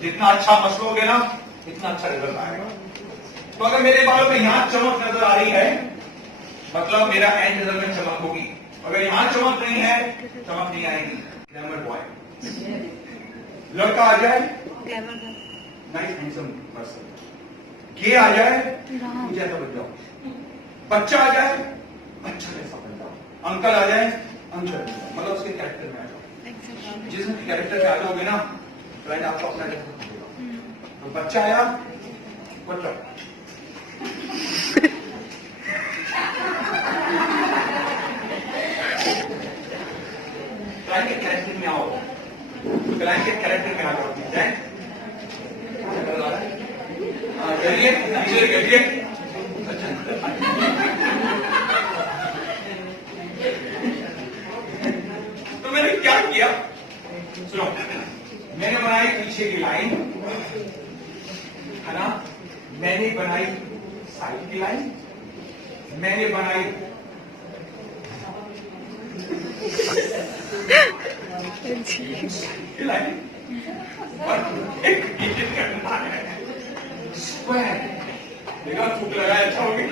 जितना अच्छा मसलोगे ना इतना अच्छा रिजल्ट आएगा। तो अगर मेरे बालों में यहां चमक नजर आ रही है मतलब मेरा एंड रिजल्ट में चमक होगी, अगर यहां चमक नहीं है चमक नहीं आएगी। ग्लैमर बॉय लड़का आ जाए नाइस हैंडसम पर्सन, ये आ जाए मुझे ऐसा बन जाओ, बच्चा आ जाए अच्छा जैसा बन जाओ, अंकल आ जाए अंकल मतलब उसके कैरेक्टर में आ जाओ। जिस कैरेक्टर में आ जाओगे ना क्लाइंट आपको अपना जैसा समझेगा। तो बच्चा आया बच्चा क्लाइंट के कैरेक्टर में आओ, क्लाइंट के कैरेक्टर में आ जाओ। करिए नीचे करिए। तो मैंने क्या किया सुनो, मैंने बनाई पीछे की लाइन है ना, मैंने बनाई साइड की लाइन, मैंने बनाई लाइन और एक करना है स्क्वायर। देखा फूक लगाया अच्छा होगी।